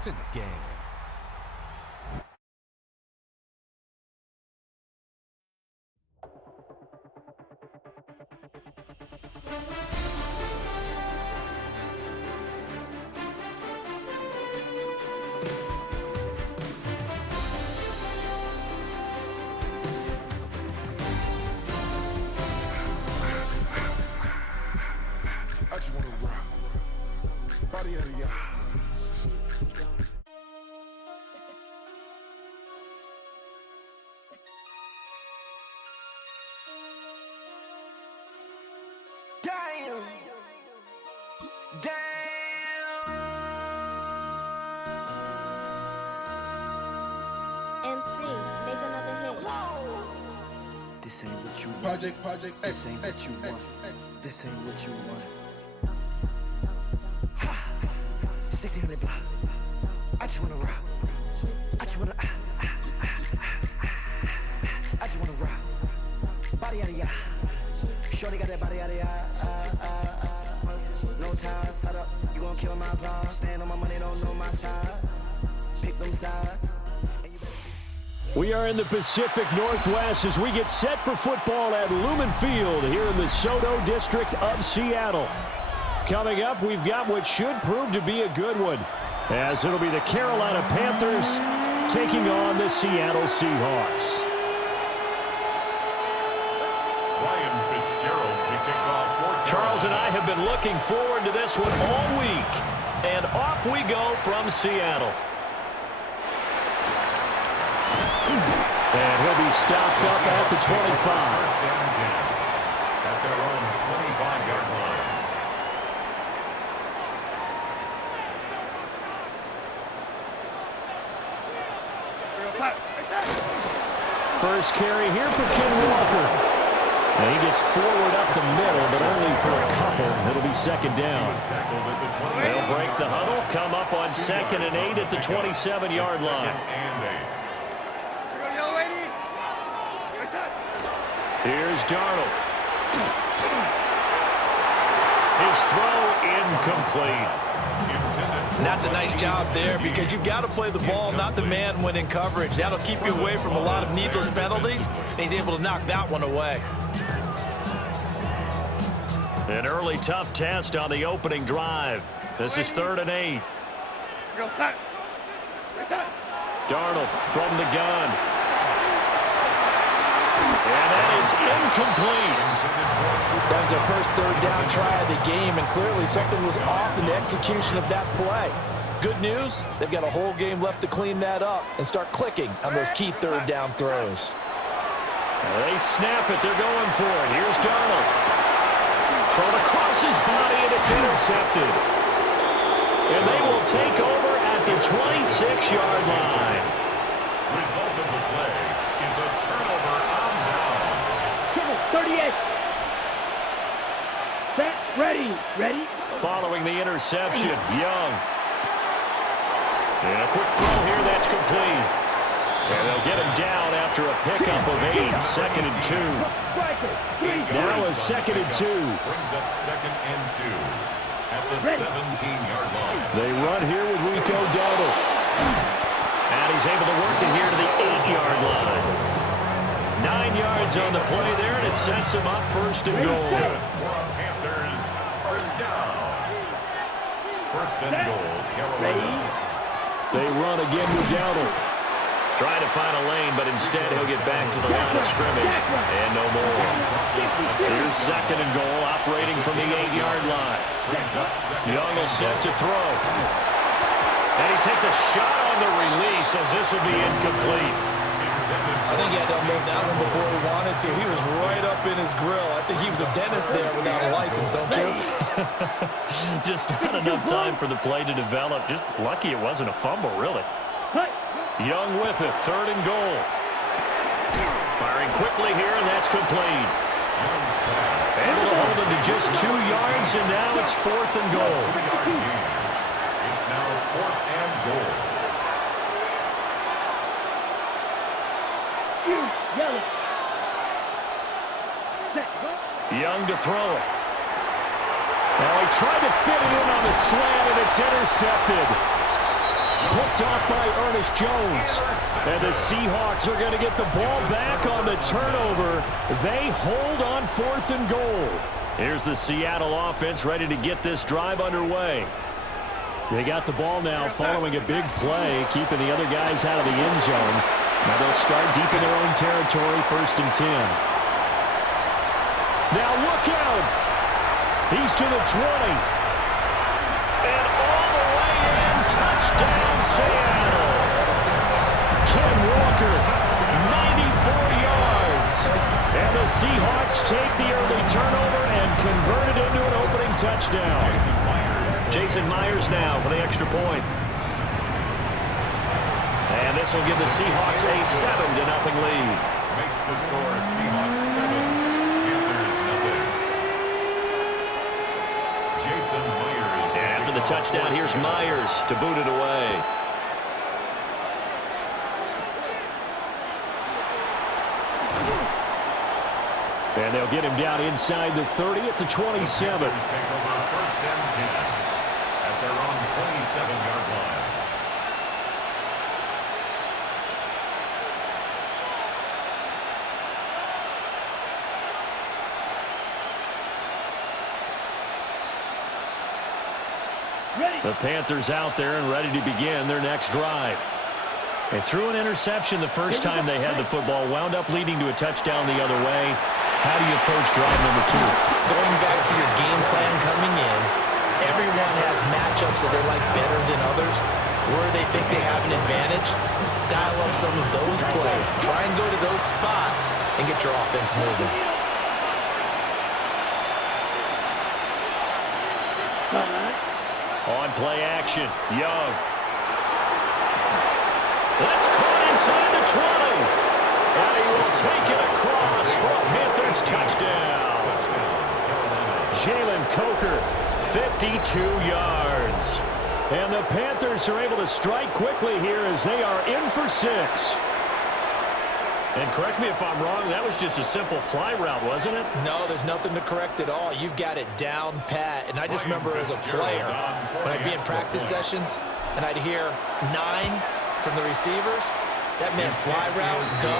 It's in the game. I just wanna rock. Body out of y'all. Damn. MC, make another hit. This ain't what you want. Project This ain't what you want. This ain't what you want. 1600 block. I just wanna rock. I just wanna I just wanna rock. Body out of ya. Shorty got that body out of ya. No ties, side up. You gon' kill my vibe. Stand on my money, don't know my size. Pick them sides. We are in the Pacific Northwest as we get set for football at Lumen Field here in the Soto District of Seattle. Coming up, we've got what should prove to be a good one, as it'll be the Carolina Panthers taking on the Seattle Seahawks. Ryan Fitzgerald to kick off for Charles and I have been looking forward to this one all week, and off we go from Seattle. And he'll be stopped up at the 25. First down chance at their own 25-yard line. First carry here for Ken Walker. And he gets forward up the middle, but only for a couple. It'll be second down. They'll break the huddle, come up on 2nd and 8 at the 27-yard line. Here's Darnold. His throw incomplete. And that's a nice job there because you've got to play the ball, not the man when in coverage. That'll keep you away from a lot of needless penalties, and he's able to knock that one away. An early tough test on the opening drive. This is 3rd and 8. Darnold from the gun. And that is incomplete. That was their first 3rd down try of the game, and clearly something was off in the execution of that play. Good news, they've got a whole game left to clean that up and start clicking on those key 3rd down throws. They snap it. They're going for it. Here's Darnold. Thrown across his body, and it's intercepted. And they will take over at the 26-yard line. Result of the play is a turnover on down. 38. Set. Ready. Following the interception, Young. And a quick throw here, that's complete. And they'll get him down after a pickup of 8, 2nd and 2. Now a 2nd and 2. Brings up 2nd and 2 at the 17-yard line. They run here with Rico Dowdle. And he's able to work it here to the 8-yard line. 9 yards on the play there, and it sets him up 1st and goal. Panthers, first down. 1st and goal, Carolina. They run again with Dowdle. Trying to find a lane, but instead he'll get back to the line of scrimmage. And no more. Here's 2nd and goal, operating from the 8-yard line. Young will set to throw. And he takes a shot on the release as this will be incomplete. I think he had to unload that one before he wanted to. He was right up in his grill. I think he was a dentist there without a license, don't you? Just not enough time for the play to develop. Just lucky it wasn't a fumble, really. Young with it, 3rd and goal. Firing quickly here, and that's complete. Able to hold him to just 2 yards, and now it's 4th and goal. It's now 4th and goal. Young to throw it. Now he tried to fit it in on the slant, and it's intercepted. Picked off by Ernest Jones. And the Seahawks are going to get the ball back on the turnover. They hold on 4th and goal. Here's the Seattle offense ready to get this drive underway. They got the ball now following a big play, keeping the other guys out of the end zone. Now they'll start deep in their own territory, 1st and 10. Now look out. He's to the 20. And all the way in, touchdown Seattle. Ken Walker, 94 yards. And the Seahawks take the early turnover and convert it into an opening touchdown. Jason Myers now for the extra point. And this will give the Seahawks a 7-0 lead. Makes the score Seahawks 7, Panthers 0. Jason Myers. And after the touchdown, here's Myers to boot it away. And they'll get him down inside the 30 at the 27. Take over 1st and 10 at their own 27-yard line. The Panthers out there and ready to begin their next drive. They threw an interception the first time they had the football, wound up leading to a touchdown the other way. How do you approach drive number 2? Going back to your game plan coming in, everyone has matchups that they like better than others. Where they think they have an advantage, dial up some of those plays. Try and go to those spots and get your offense moving. On play action, Young. That's caught inside the 20. And he will take it across for a Panthers touchdown. Jalen Coker, 52 yards. And the Panthers are able to strike quickly here as they are in for 6. And correct me if I'm wrong, that was just a simple fly route, wasn't it? No, there's nothing to correct at all. You've got it down pat. And I just remember as a player, when I'd be in practice sessions and I'd hear 9 from the receivers, that meant fly route, go,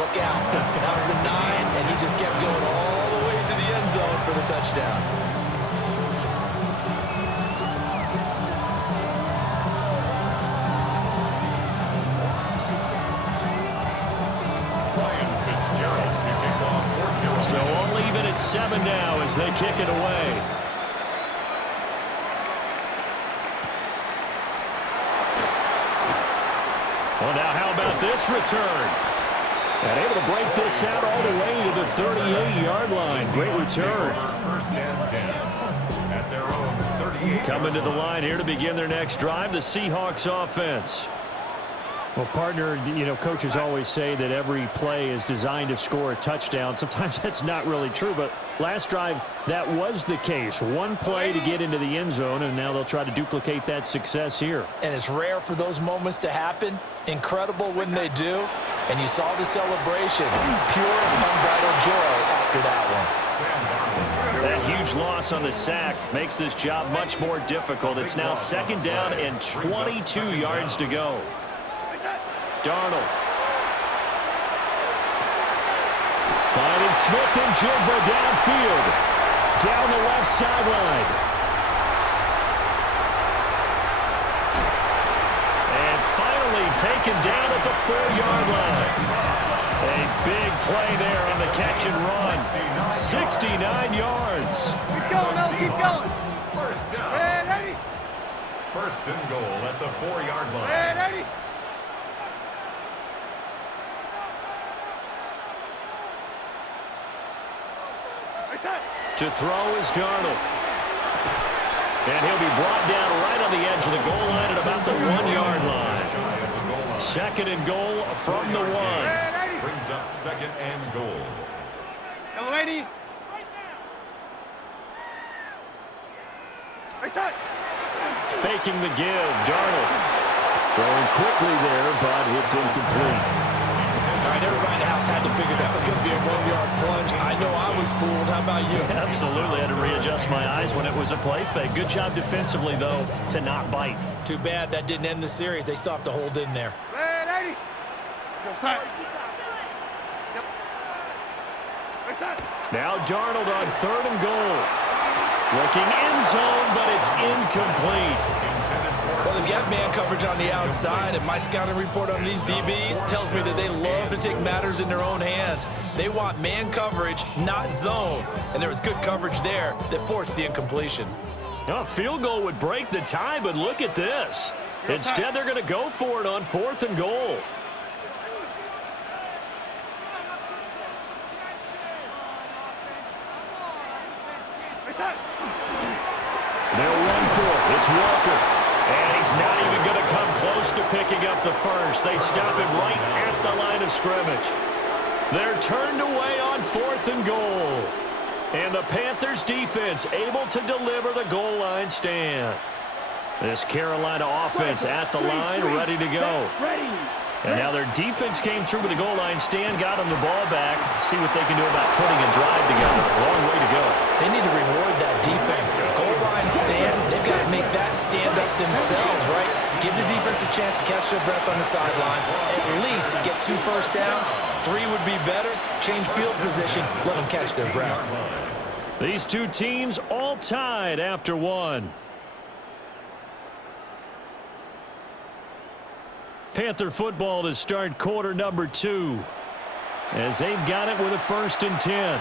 look out. That was the 9, and he just kept going all the way into the end zone for the touchdown. So we'll leave it at 7 now as they kick it away. Well, now how about this return? And able to break this out all the way to the 38-yard line. Great return. 1st and 10 at their own 38. Coming to the line here to begin their next drive, the Seahawks offense. Well, partner, you know, coaches always say that every play is designed to score a touchdown. Sometimes that's not really true, but last drive, that was the case. One play to get into the end zone, and now they'll try to duplicate that success here. And it's rare for those moments to happen. Incredible when they do. And you saw the celebration. Pure, unbridled joy after that one. That huge loss on the sack makes this job much more difficult. It's now 2nd down and 22 yards to go. Darnold. Finding Smith and Jigba downfield. Down the left sideline. And finally taken down at the 4-yard line. A big play there on the catch and run. 69 yards. Keep going, no, keep going. 1st down. Ready? 1st and goal at the 4-yard line. Ready? To throw is Darnold. And he'll be brought down right on the edge of the goal line at about the 1-yard line. 2nd and goal from the 1. Brings up 2nd and goal. Yellow lady. Faking the give, Darnold. Throwing quickly there, but it's incomplete. All right, everybody in the house had to figure that was going to be a 1-yard plunge. I know I was fooled. How about you? Absolutely. I had to readjust my eyes when it was a play fake. Good job defensively, though, to not bite. Too bad that didn't end the series. They still have to hold in there. Ready? Go side. Yep. Right side. Now Darnold on 3rd and goal. Looking end zone, but it's incomplete. Well, they've got man coverage on the outside, and my scouting report on these DBs tells me that they love to take matters in their own hands. They want man coverage, not zone. And there was good coverage there that forced the incompletion. A field goal would break the tie, but look at this. Instead, they're going to go for it on 4th and goal. They'll run for it. It's Walker. And he's not even going to come close to picking up the first. They stop him right at the line of scrimmage. They're turned away on 4th and goal. And the Panthers defense able to deliver the goal line stand. This Carolina offense at the line, ready to go. And now their defense came through with the goal line stand, got them the ball back. See what they can do about putting a drive together. A long way to go. They need to reward that defense. A goal line stand, they've got to make that stand up themselves, right? Give the defense a chance to catch their breath on the sidelines. At least get 2 first downs. 3 would be better. Change field position. Let them catch their breath. These two teams all tied after 1. Panther football to start quarter number 2 as they've got it with a 1st and 10.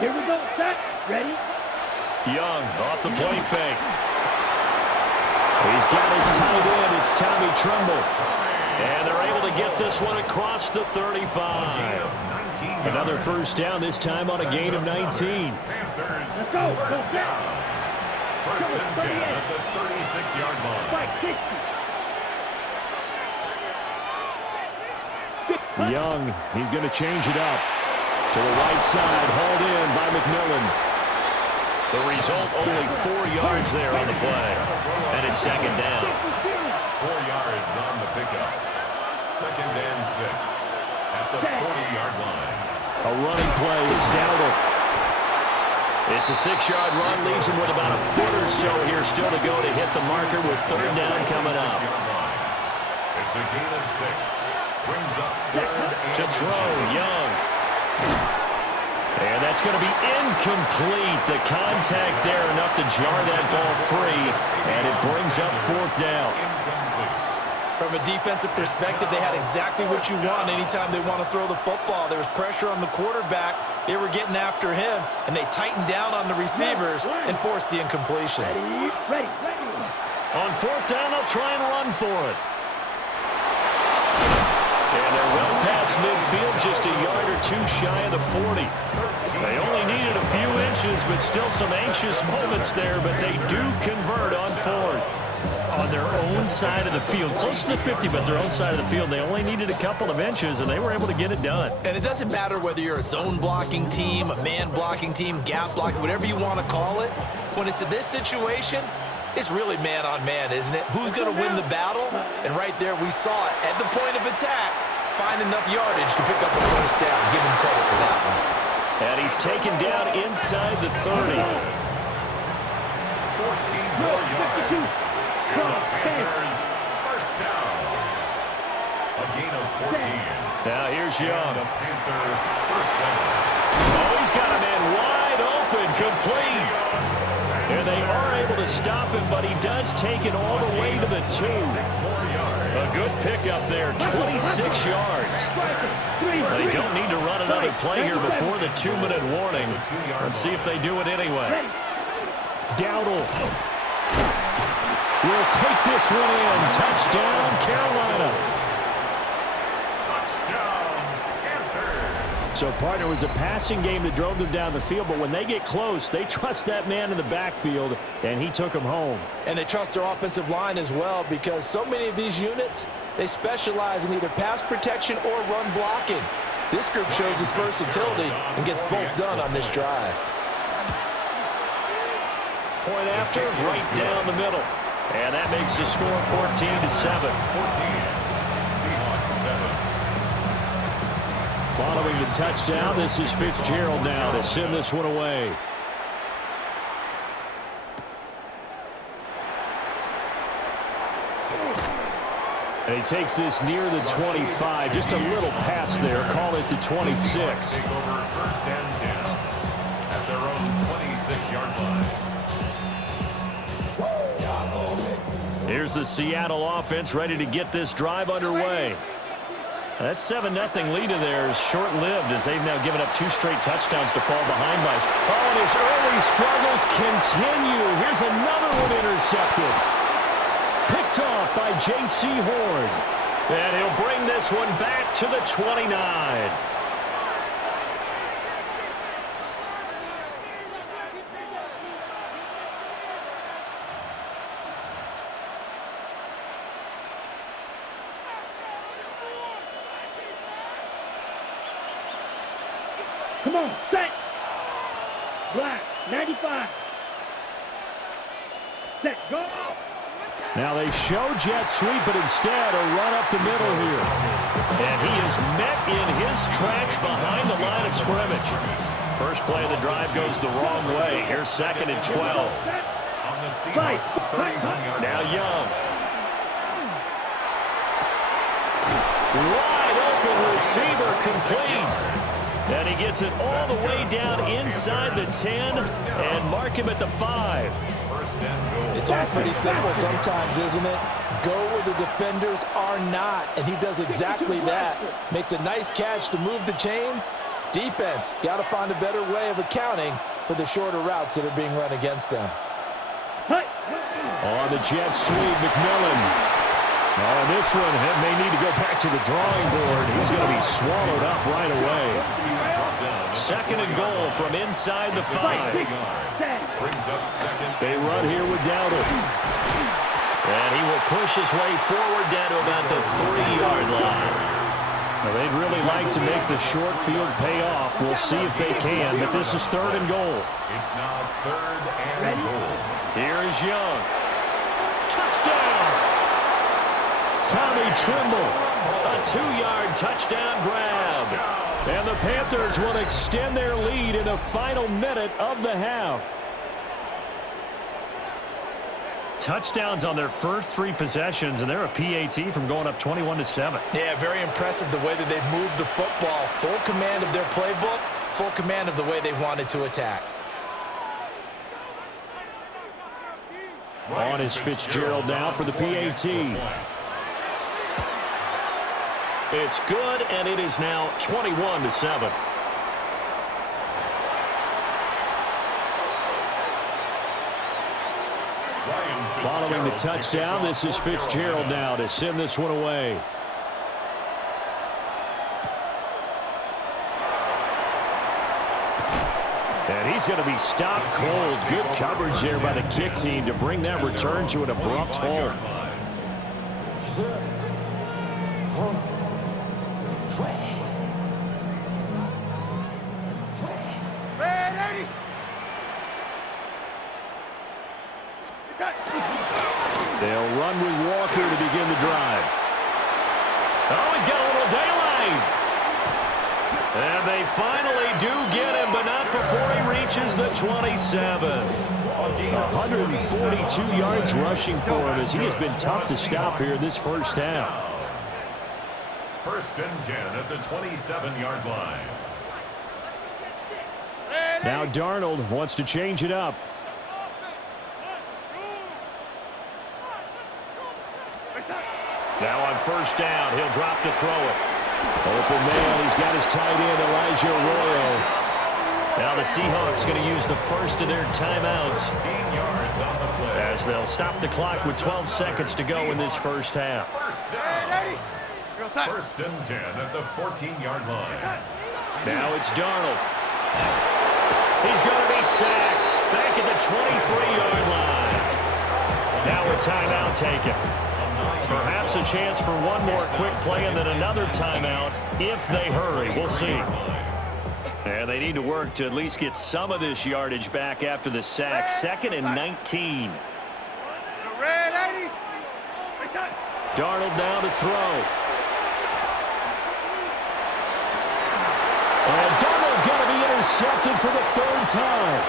Here we go. Set. Ready? Young off the play fake. He's got his tight end. It's Tommy Tremble. And they're able to get this one across the 35. Another first down, this time on a gain of 19. Panthers first down. 1st and 10 at the 36-yard line. Young, he's going to change it up. To the right side, hauled in by McMillan. The result, only 4 yards there on the play. And it's 2nd down. 4 yards on the pickup. 2nd and 6 at the 40-yard line. A running play, it's Dowdle. It's a 6-yard run, leaves him with about a foot or so here still to go to hit the marker with 3rd down coming up. It's a gain of 6. Brings up 3rd To throw, Young. And that's going to be incomplete. The contact there enough to jar that ball free, and it brings up 4th down. From a defensive perspective, they had exactly what you want anytime they want to throw the football. There was pressure on the quarterback. They were getting after him, and they tightened down on the receivers and forced the incompletion. Ready. On 4th down, they'll try and run for it. And they're well past midfield, just a yard or 2 shy of the 40. They only needed a few inches, but still some anxious moments there, but they do convert on 4th. On their own side of the field, close to the 50, but their own side of the field. They only needed a couple of inches, and they were able to get it done. And it doesn't matter whether you're a zone blocking team, a man blocking team, gap blocking, whatever you want to call it. When it's in this situation, it's really man on man, isn't it? Who's going to win the battle? And right there, we saw it at the point of attack. Find enough yardage to pick up a first down. Give him credit for that one. And he's taken down inside the 30. 14 more yards. And the Panthers first down. A gain of 14. Now here's Young. The Panther first down. Oh, he's got a man wide open, complete. And they are able to stop him, but he does take it all the way to the 2. 6 more yards. A good pickup there, 26 yards. They don't need to run another play here before the 2-minute warning. Let's see if they do it anyway. Dowdle will take this one in. Touchdown, Carolina. Touchdown, Panthers. So, partner, it was a passing game that drove them down the field, but when they get close, they trust that man in the backfield, and he took them home. And they trust their offensive line as well, because so many of these units, they specialize in either pass protection or run blocking. This group shows its versatility and gets both done on this drive. Point after, right down the middle. And that makes the score 14-7. 14. Seahawks 7. Following the touchdown, this is Fitzgerald now to send this one away. And he takes this near the 25. Just a little pass there. Call it the 26. Take over first and 10 at their own 26-yard line. Here's the Seattle offense ready to get this drive underway. That 7-0 lead of theirs short-lived as they've now given up 2 straight touchdowns to fall behind by. Oh, and his early struggles continue. Here's another one intercepted. Picked off by J.C. Horn. And he'll bring this one back to the 29. Come on, set. Black, 95. Set, go. Now they show jet sweep, but instead a run up the middle here. And he is met in his tracks behind the line of scrimmage. First play of the drive goes the wrong way. Here's 2nd and 12. On the Seahawks 31-yard line. Now Young. Wide open receiver complete. And he gets it all the way down inside the 10 and mark him at the 5. First and goal. It's all pretty simple sometimes, isn't it? Go where the defenders are not, and he does exactly that. Makes a nice catch to move the chains. Defense, got to find a better way of accounting for the shorter routes that are being run against them. On the jet sweep, McMillan. Oh, this one may need to go back to the drawing board. He's going to be swallowed up right away. 2nd and goal from inside the 5. Brings up 2nd. They run here with Dowdle. And he will push his way forward down to about the 3-yard line. Now, they'd really like to make the short field pay off. We'll see if they can, but this is 3rd and goal. It's now 3rd and goal. Here is Young. Touchdown! Tommy Trimble, a 2-yard touchdown grab. And the Panthers will extend their lead in the final minute of the half. Touchdowns on their first 3 possessions, and they're a PAT from going up 21-7. Yeah, very impressive the way that they've moved the football. Full command of their playbook, full command of the way they wanted to attack. On is Fitzgerald now for the PAT. It's good, and it is now 21-7. Following the touchdown, this is Fitzgerald now to send this one away. And he's going to be stopped cold. Good coverage there by the kick team to bring that return to an abrupt halt. They'll run with Walker to begin the drive. Oh, he's got a little daylight. And they finally do get him, but not before he reaches the 27. 142 yards rushing for him as he has been tough to stop here this first half. 1st and 10 at the 27-yard line. Now Darnold wants to change it up. Now on 1st down, he'll drop to throw it. Open man, he's got his tight end, Elijah Arroyo. Now the Seahawks going to use the first of their timeouts 10 yards on the play. as they'll stop the clock with 12 seconds to go in this first half. First down. 1st and 10 at the 14-yard line. Now it's Darnold. He's going to be sacked back at the 23-yard line. Now a timeout taken. Perhaps a chance for one more quick play and then another timeout if they hurry. We'll see. And they need to work to at least get some of this yardage back after the sack. 2nd and 19. Darnold down to throw. And Darnold going to be intercepted for the 3rd time.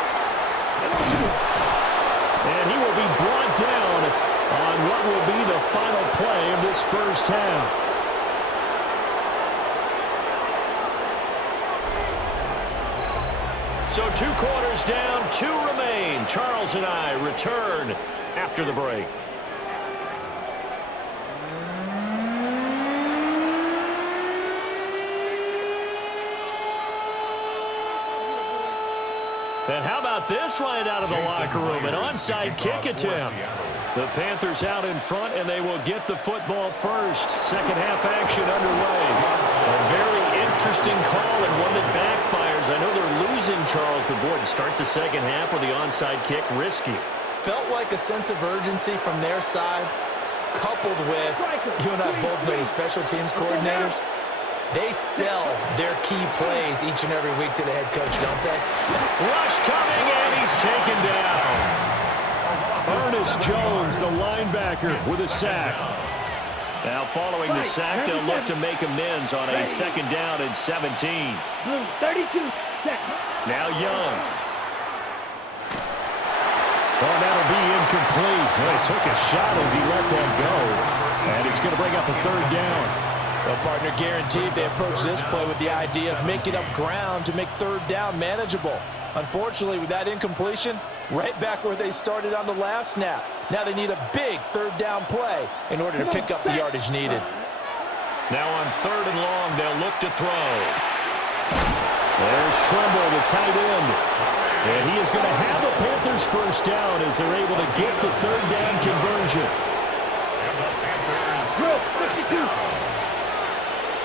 And he will be brought down on what will be the final play of this first half. So 2 quarters down, 2 remain. Charles and I return after the break. And how about this right out of the locker room? An onside kick attempt. The Panthers out in front, and they will get the football first. Second half action underway. A very interesting call and one that backfires. I know they're losing, Charles, but boy, to start the second half with the onside kick, risky. Felt like a sense of urgency from their side, coupled with, you and I both know the special teams coordinators. They sell their key plays each and every week to the head coach, don't they? Rush coming, and he's taken down. Ernest Jones, the linebacker, with a sack. Now following the sack, they'll look to make amends on a 2nd down and 17. 32 seconds. Now Young. Oh, that'll be incomplete. Well, he took a shot as he let that go. And it's going to bring up a 3rd down. Well, partner, guaranteed they approach this play with the idea of making up ground to make 3rd down manageable. Unfortunately, with that incompletion, right back where they started on the last snap. Now they need a big 3rd down play in order to pick up the yardage needed. Now on 3rd and long, they'll look to throw. There's Tremble, the tight end. And he is going to have a Panthers first down as they're able to get the 3rd down conversion. And the Panthers first down.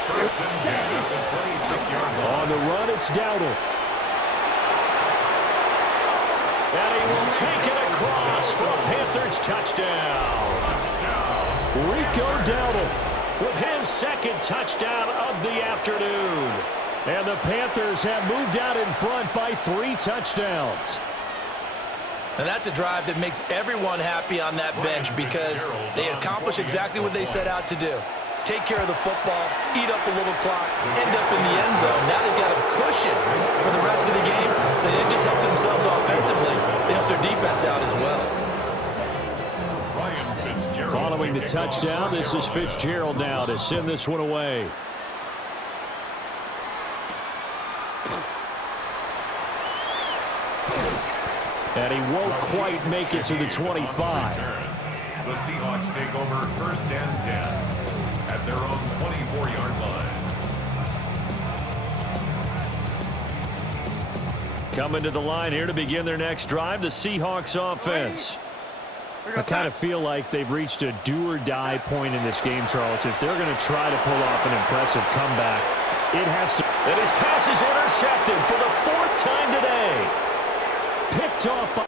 1st and 10 at the 26-yard line. On the run, it's Dowdle. And he will take it across for a Panthers touchdown. Rico Dowdle with his 2nd touchdown of the afternoon. And the Panthers have moved out in front by 3 touchdowns. And that's a drive that makes everyone happy on that bench because they accomplish exactly what they set out to do. Take care of the football, eat up a little clock, end up in the end zone. Now they've got a cushion for the rest of the game. So they didn't just help themselves offensively, they helped their defense out as well. Following the touchdown, this is Fitzgerald now to send this one away. And he won't quite make it to the 25. The Seahawks take over 1st and 10. At their own 24-yard line. Coming to the line here to begin their next drive, the Seahawks offense. I kind of feel like they've reached a do-or-die point in this game, Charles. If they're going to try to pull off an impressive comeback, it has to. And his pass is intercepted for the 4th time today. Picked off by